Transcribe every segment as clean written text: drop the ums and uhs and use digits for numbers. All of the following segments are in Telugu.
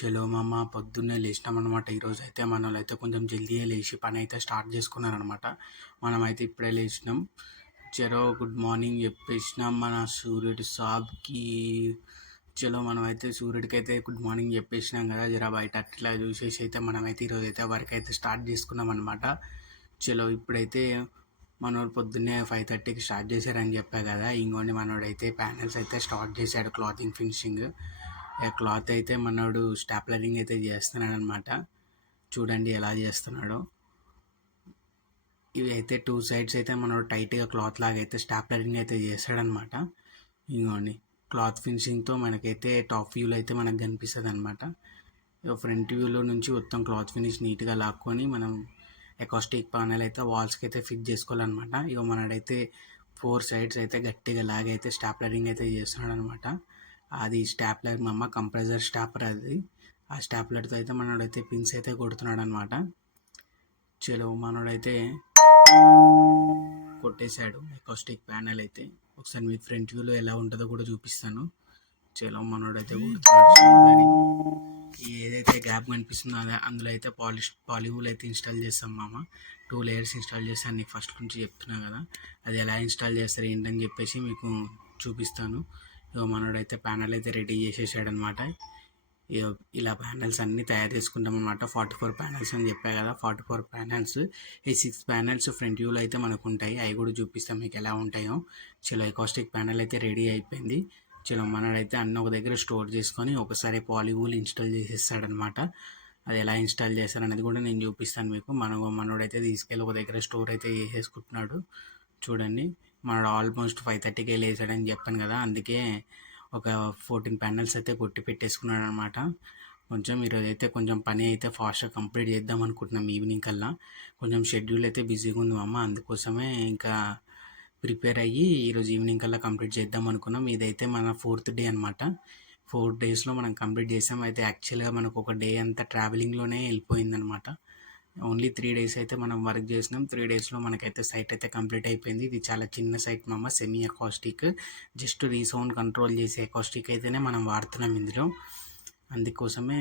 చలో మామ పొద్దున్నే లేచినామన్నమాట. ఈరోజైతే మనోళ్ళైతే కొంచెం జల్దీయే లేచి పని అయితే స్టార్ట్ చేసుకున్నారనమాట. మనమైతే ఇప్పుడే లేచినాం. చలో గుడ్ మార్నింగ్ చెప్పేసినాం మన సూర్యుడి సాబ్కి. చలో మనమైతే సూర్యుడికి అయితే గుడ్ మార్నింగ్ చెప్పేసినాం కదా, జర బయట అట్లా చూసేసి అయితే మనమైతే ఈరోజైతే వర్క్ అయితే స్టార్ట్ చేసుకున్నాం అనమాట. చలో ఇప్పుడైతే మనోడు పొద్దున్నే 5:30కి స్టార్ట్ చేశారని చెప్పా కదా. ఇంకోండి మనోడైతే ప్యానెల్స్ అయితే స్టార్ట్ చేశాడు, క్లాతింగ్ ఫినిషింగ్. క్లాత్ అయితే మనోడు స్టాప్లరింగ్ అయితే చేస్తున్నాడు అనమాట. చూడండి ఎలా చేస్తున్నాడో. ఇవి అయితే 2 సైడ్స్ అయితే మనోడు టైట్గా క్లాత్ లాగా అయితే స్టాప్లరింగ్ అయితే చేస్తాడనమాట. ఇంకోండి క్లాత్ ఫినిషింగ్తో మనకైతే టాప్ వ్యూలో అయితే మనకు కనిపిస్తుంది అనమాట. ఫ్రంట్ వ్యూలో నుంచి మొత్తం క్లాత్ ఫినిష్ నీట్గా లాక్కొని మనం ఎకాస్టిక్ ప్యానెల్ అయితే వాల్స్కి అయితే ఫిట్ చేసుకోవాలన్నమాట. ఇక మనడైతే 4 సైడ్స్ అయితే గట్టిగా లాగైతే స్టాప్లరింగ్ అయితే చేస్తున్నాడు అనమాట. అది స్టాప్లర్ మమ్మ కంప్రెసర్ స్టాపర్ అది. ఆ స్టాప్లర్తో అయితే మనోడైతే పిన్స్ అయితే కొడుతున్నాడు అనమాట. చలో మనోడైతే కొట్టేశాడు ఎకాస్టిక్ ప్యానెల్ అయితే. ఒకసారి మీ ఫ్రంట్ వ్యూలో ఎలా ఉంటుందో కూడా చూపిస్తాను. చలో మనోడైతే కొడుతున్నాడు. ఏదైతే గ్యాప్ కనిపిస్తుందో అదే అందులో అయితే పాలీవూల్ అయితే ఇన్స్టాల్ చేస్తాం మామ. 2 లేయర్స్ ఇన్స్టాల్ చేస్తాను, నీకు ఫస్ట్ నుంచి చెప్తున్నా కదా. అది ఎలా ఇన్స్టాల్ చేస్తారు ఏంటని చెప్పేసి మీకు చూపిస్తాను. ఇక మనోడైతే ప్యానెల్ అయితే రెడీ చేసేసాడనమాట. ఇలా ప్యానెల్స్ అన్నీ తయారు చేసుకుంటాం అనమాట. 44 ప్యానెల్స్ అని చెప్పా కదా, 44 ప్యానెల్స్. ఈ 6 ప్యానెల్స్ ఫ్రంట్ వ్యూలో అయితే మనకు ఉంటాయి, అవి కూడా చూపిస్తాం మీకు ఎలా ఉంటాయో. చలో ఎకాస్టిక్ ప్యానెల్ అయితే రెడీ అయిపోయింది. చలో మనడైతే అన్న ఒక దగ్గర స్టోర్ చేసుకొని ఒకసారి పాలీవూల్ ఇన్స్టాల్ చేసేస్తాడనమాట. అది ఎలా ఇన్స్టాల్ చేస్తారనేది కూడా నేను చూపిస్తాను మీకు. మనోడైతే తీసుకెళ్ళి ఒక దగ్గర స్టోర్ అయితే చేసేసుకుంటున్నాడు. చూడండి మనడు ఆల్మోస్ట్ 5:30కే లేచాడని చెప్పాను కదా, అందుకే ఒక 14 ప్యానెల్స్ అయితే కొట్టి పెట్టేసుకున్నాడు అనమాట. కొంచెం ఈరోజు అయితే కొంచెం పని అయితే ఫాస్ట్గా కంప్లీట్ చేద్దాం అనుకుంటున్నాం ఈవినింగ్ కల్లా. కొంచెం షెడ్యూల్ అయితే బిజీగా ఉంది అమ్మ, అందుకోసమే ఇంకా ప్రిపేర్ అయ్యి ఈరోజు ఈవినింగ్ కల్లా కంప్లీట్ చేద్దాం అనుకున్నాం. ఇదైతే మన 4th డే అనమాట. 4 డేస్లో మనం కంప్లీట్ చేసాం. అయితే యాక్చువల్గా మనకు ఒక డే అంతా ట్రావెలింగ్లోనే వెళ్ళిపోయిందనమాట. ఓన్లీ 3 డేస్ అయితే మనం వర్క్ చేసినాం. 3 డేస్లో మనకైతే సైట్ అయితే కంప్లీట్ అయిపోయింది. ఇది చాలా చిన్న సైట్ మామ, semi acoustic. Just resound control చేసే అకాస్టిక్ అయితేనే మనం వాడుతున్నాం ఇందులో. అందుకోసమే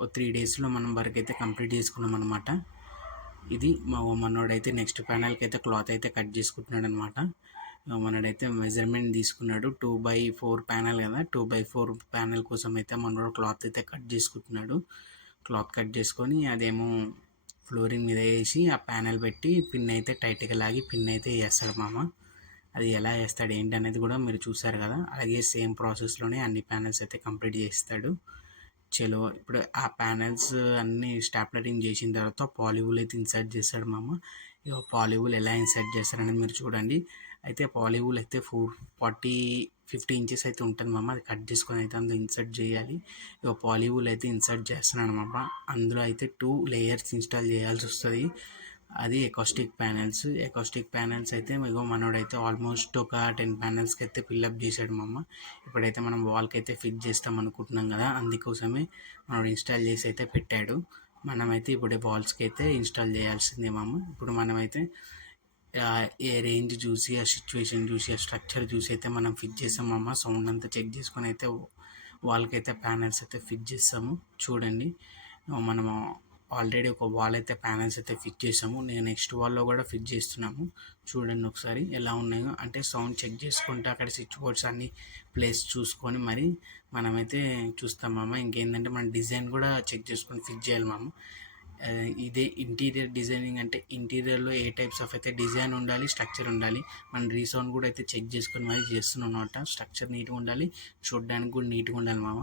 3 డేస్లో మనం వర్క్ అయితే కంప్లీట్ చేసుకున్నాం అనమాట. ఇది మనోడైతే నెక్స్ట్ ప్యానెల్కి అయితే క్లాత్ అయితే కట్ చేసుకుంటున్నాడు అనమాట. మనడైతే మెజర్మెంట్ తీసుకున్నాడు. 2x4 ప్యానెల్ కదా, 2x4 ప్యానెల్ కోసం అయితే మనోడు క్లాత్ అయితే కట్ చేసుకుంటున్నాడు. క్లాత్ కట్ చేసుకొని అదేమో ఫ్లోరింగ్ మీద వేసి ఆ ప్యానెల్ పెట్టి పిన్ అయితే టైట్గా లాగి పిన్ అయితే వేస్తాడు మామ. అది ఎలా వేస్తాడు ఏంటి అనేది కూడా మీరు చూసారు కదా. అలాగే సేమ్ ప్రాసెస్లోనే అన్ని ప్యానెల్స్ అయితే కంప్లీట్ చేస్తాడు. చలో ఇప్పుడు ఆ ప్యానెల్స్ అన్నీ స్టాప్లరింగ్ చేసిన తర్వాత పాలీవూల్ అయితే ఇన్సర్ట్ చేస్తాడు మామ. ఇక పాలీవూల్ ఎలా ఇన్సర్ట్ చేస్తారనేది మీరు చూడండి. అయితే పాలీవూల్ అయితే 50 ఇంచెస్ అయితే ఉంటుంది మామ. అది కట్ చేసుకొని అయితే అందులో ఇన్సర్ట్ చేయాలి. ఇక పాలీవూల్ అయితే ఇన్సర్ట్ చేస్తున్నాను మామ. అందులో అయితే 2 లేయర్స్ ఇన్స్టాల్ చేయాల్సి వస్తుంది. అది ఎకాస్టిక్ ప్యానెల్స్ అయితే ఇగో మనోడైతే ఆల్మోస్ట్ ఒక 10 ప్యానెల్స్కి అయితే ఫిల్అప్ చేశాడు మామ. ఇప్పుడైతే మనం వాల్కి అయితే ఫిట్ చేస్తాం అనుకుంటున్నాం కదా, అందుకోసమే మనోడు ఇన్స్టాల్ చేసి అయితే పెట్టాడు. మనమైతే ఇప్పుడు వాల్స్కి అయితే ఇన్స్టాల్ చేయాల్సిందే మామ. ఇప్పుడు మనమైతే ఏ రేంజ్ చూసి, ఆ సిచ్యువేషన్ చూసి, ఆ స్ట్రక్చర్ చూసి అయితే మనం ఫిట్ చేస్తాం మామ. సౌండ్ అంతా చెక్ చేసుకొని అయితే వాల్కి అయితే ప్యానెల్స్ అయితే ఫిట్ చేస్తాము. చూడండి మనము ఆల్రెడీ ఒక వాల్ అయితే ప్యానెల్స్ అయితే ఫిట్ చేసాము. నేను నెక్స్ట్ వాల్లో కూడా ఫిట్ చేస్తున్నాము. చూడండి ఒకసారి ఎలా ఉన్నాయో. అంటే సౌండ్ చెక్ చేసుకుంటే అక్కడ స్విచ్ బోర్డ్స్ అన్ని ప్లేస్ చూసుకొని మరి మనమైతే చూస్తాం మామ. ఇంకేంటంటే మన డిజైన్ కూడా చెక్ చేసుకొని ఫిట్ చేయాలి మామ. ఇదే ఇంటీరియర్ డిజైనింగ్ అంటే ఇంటీరియర్లో ఏ టైప్స్ ఆఫ్ అయితే డిజైన్ ఉండాలి, స్ట్రక్చర్ ఉండాలి. మనం రీసౌండ్ కూడా అయితే చెక్ చేసుకొని మరి చేస్తున్నాం అనమాట. స్ట్రక్చర్ నీట్గా ఉండాలి, చూడడానికి కూడా నీట్గా ఉండాలి మామ.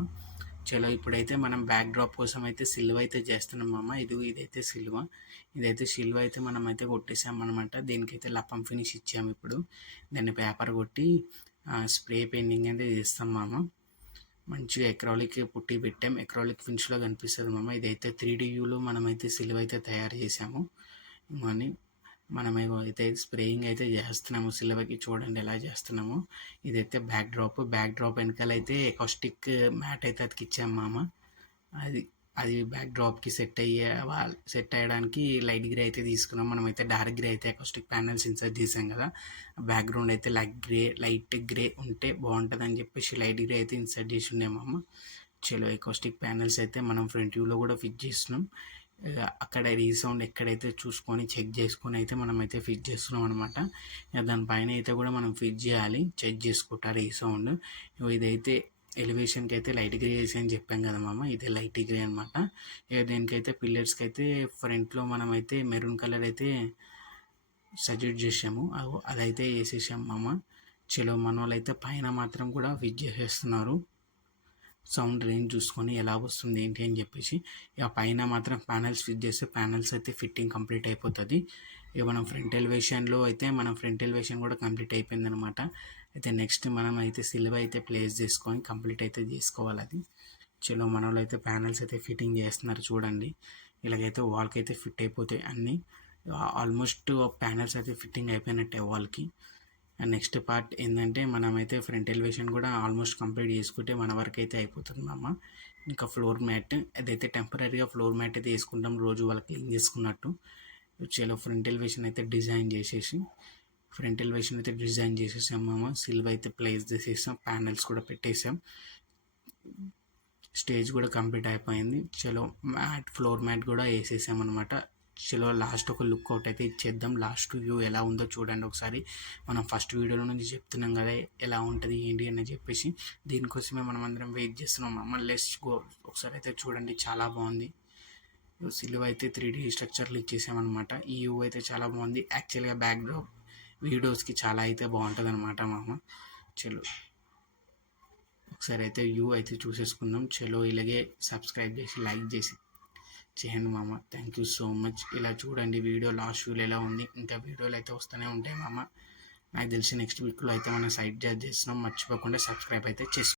చలో ఇప్పుడైతే మనం బ్యాక్ డ్రాప్ కోసం అయితే సిల్వ అయితే చేస్తున్నాం మామ. ఇదైతే సిల్వ అయితే మనం అయితే కొట్టేసాం అనమాట. దీనికైతే లప్పం ఫినిష్ ఇచ్చాము. ఇప్పుడు దాన్ని పేపర్ కొట్టి స్ప్రే పెయింటింగ్ అయితే చేస్తాం మామ. మంచిగా ఎక్రాలిక్ పుట్టి పెట్టాం, ఎక్రాలిక్ ఫినిష్లో కనిపిస్తుంది మామ. ఇదైతే 3D వ్యూలో మనమైతే సిల్వ అయితే తయారు చేసాము. కానీ మనం అయితే స్ప్రేయింగ్ అయితే చేస్తున్నాము సిల్వర్కి. చూడండి ఎలా చేస్తున్నాము. ఇదైతే బ్యాక్ డ్రాప్ వెనకాల అయితే ఎకాస్టిక్ మ్యాట్ అయితే అతికిచ్చాము మామ. అది బ్యాక్ డ్రాప్కి సెట్ అయ్యడానికి లైట్ గ్రే అయితే తీసుకున్నాం. మనమైతే డార్క్ గ్రే అయితే ఎకాస్టిక్ ప్యానెల్స్ ఇన్సర్ట్ చేసాం కదా, బ్యాక్గ్రౌండ్ అయితే లైట్ గ్రే ఉంటే బాగుంటుంది అని చెప్పేసి లైట్ గ్రే అయితే ఇన్సర్ట్ చేసి ఉండే మామ. చలో ఎకోస్టిక్ ప్యానెల్స్ అయితే మనం ఫ్రంట్ వ్యూలో కూడా ఫిట్ చేస్తున్నాం. అక్కడ రీసౌండ్ ఎక్కడైతే చూసుకొని చెక్ చేసుకొని అయితే మనం అయితే ఫిట్ చేస్తున్నాం అనమాట. దానిపైన అయితే కూడా మనం ఫిట్ చేయాలి, చెక్ చేసుకుంటా రీసౌండ్. ఇదైతే ఎలివేషన్కి అయితే లైట్ గ్రే వేసి అని చెప్పాం కదా మామ, ఇదే లైట్ గ్రే అనమాట. ఇక దీనికైతే పిల్లర్స్కి అయితే ఫ్రంట్లో మనం అయితే మెరూన్ కలర్ అయితే సజెస్ట్ చేసాము, అదైతే వేసేసాం మామ. చలో మన వాళ్ళు అయితే పైన మాత్రం కూడా ఫిట్ చేసేస్తున్నారు. సౌండ్ రేంజ్ చూసుకొని ఎలా వస్తుంది ఏంటి అని చెప్పేసి. ఇక పైన మాత్రం ప్యానెల్స్ ఫిట్ చేస్తే ప్యానెల్స్ అయితే ఫిట్టింగ్ కంప్లీట్ అయిపోతుంది. ఇక మనం ఫ్రంట్ ఎలివేషన్లో అయితే మనం ఫ్రంట్ ఎలివేషన్ కూడా కంప్లీట్ అయిపోయింది అనమాట. అయితే నెక్స్ట్ మనం అయితే సిల్వర్ అయితే ప్లేస్ చేసుకొని కంప్లీట్ అయితే చేసుకోవాలి అది. చలో మన వాళ్ళు అయితే ప్యానెల్స్ అయితే ఫిట్టింగ్ చేస్తున్నారు చూడండి. ఇలాగైతే వాల్కి అయితే ఫిట్ అయిపోతాయి అన్నీ. ఆల్మోస్ట్ ప్యానెల్స్ అయితే ఫిట్టింగ్ అయిపోయినట్టే వాల్కి. అండ్ నెక్స్ట్ పార్ట్ ఏంటంటే మనమైతే ఫ్రంట్ ఎలివేషన్ కూడా ఆల్మోస్ట్ కంప్లీట్ చేసుకుంటే మన వరకు అయితే అయిపోతుంది మామ. ఇంకా ఫ్లోర్ మ్యాట్ అదైతే టెంపరీగా ఫ్లోర్ మ్యాట్ అయితే వేసుకుంటాం రోజు వాళ్ళకి క్లీన్ చేసుకున్నట్టు. చలో ఫ్రంట్ ఎలివేషన్ అయితే డిజైన్ చేసేసాం మామ. సిల్వర్ అయితే ప్లేస్ చేసేసాం, ప్యానెల్స్ కూడా పెట్టేసాం, స్టేజ్ కూడా కంప్లీట్ అయిపోయింది. చలో ఫ్లోర్ మ్యాట్ కూడా వేసేసాం అనమాట. చలో లాస్ట్ ఒక లుక్ అవుట్ అయితే ఇచ్చేద్దాం. లాస్ట్ వ్యూ ఎలా ఉందో చూడండి ఒకసారి. మనం ఫస్ట్ వీడియోలో నుంచి చెప్తున్నాం కదా ఎలా ఉంటుంది ఏంటి అని చెప్పేసి, దీనికోసమే మనం అందరం వెయిట్ చేస్తున్నాం అమ్మ. Let's go. ఒకసారి అయితే చూడండి, చాలా బాగుంది. సిల్వర్ అయితే 3D స్ట్రక్చర్లు ఇచ్చేసామన్నమాట. ఈ వ్యూ అయితే చాలా బాగుంది. యాక్చువల్గా బ్యాక్గ్రౌండ్ వీడియోస్కి చాలా అయితే బాగుంటుంది అనమాట మామ. చలో ఒకసారి అయితే వ్యూ అయితే చూసేసుకుందాం. చలో ఇలాగే సబ్స్క్రైబ్ చేసి లైక్ చేయండి మామ. Thank you so much. ఇలా చూడండి వీడియో లాస్ట్ వ్యూలో ఎలా ఉంది. ఇంకా వీడియోలు అయితే వస్తూనే ఉంటాయి మామ. నాకు తెలిసి నెక్స్ట్ వీక్లో అయితే మనం సైట్ జార్జ్ చేస్తున్నాం. మర్చిపోకుండా సబ్స్క్రైబ్ అయితే చేసుకోండి.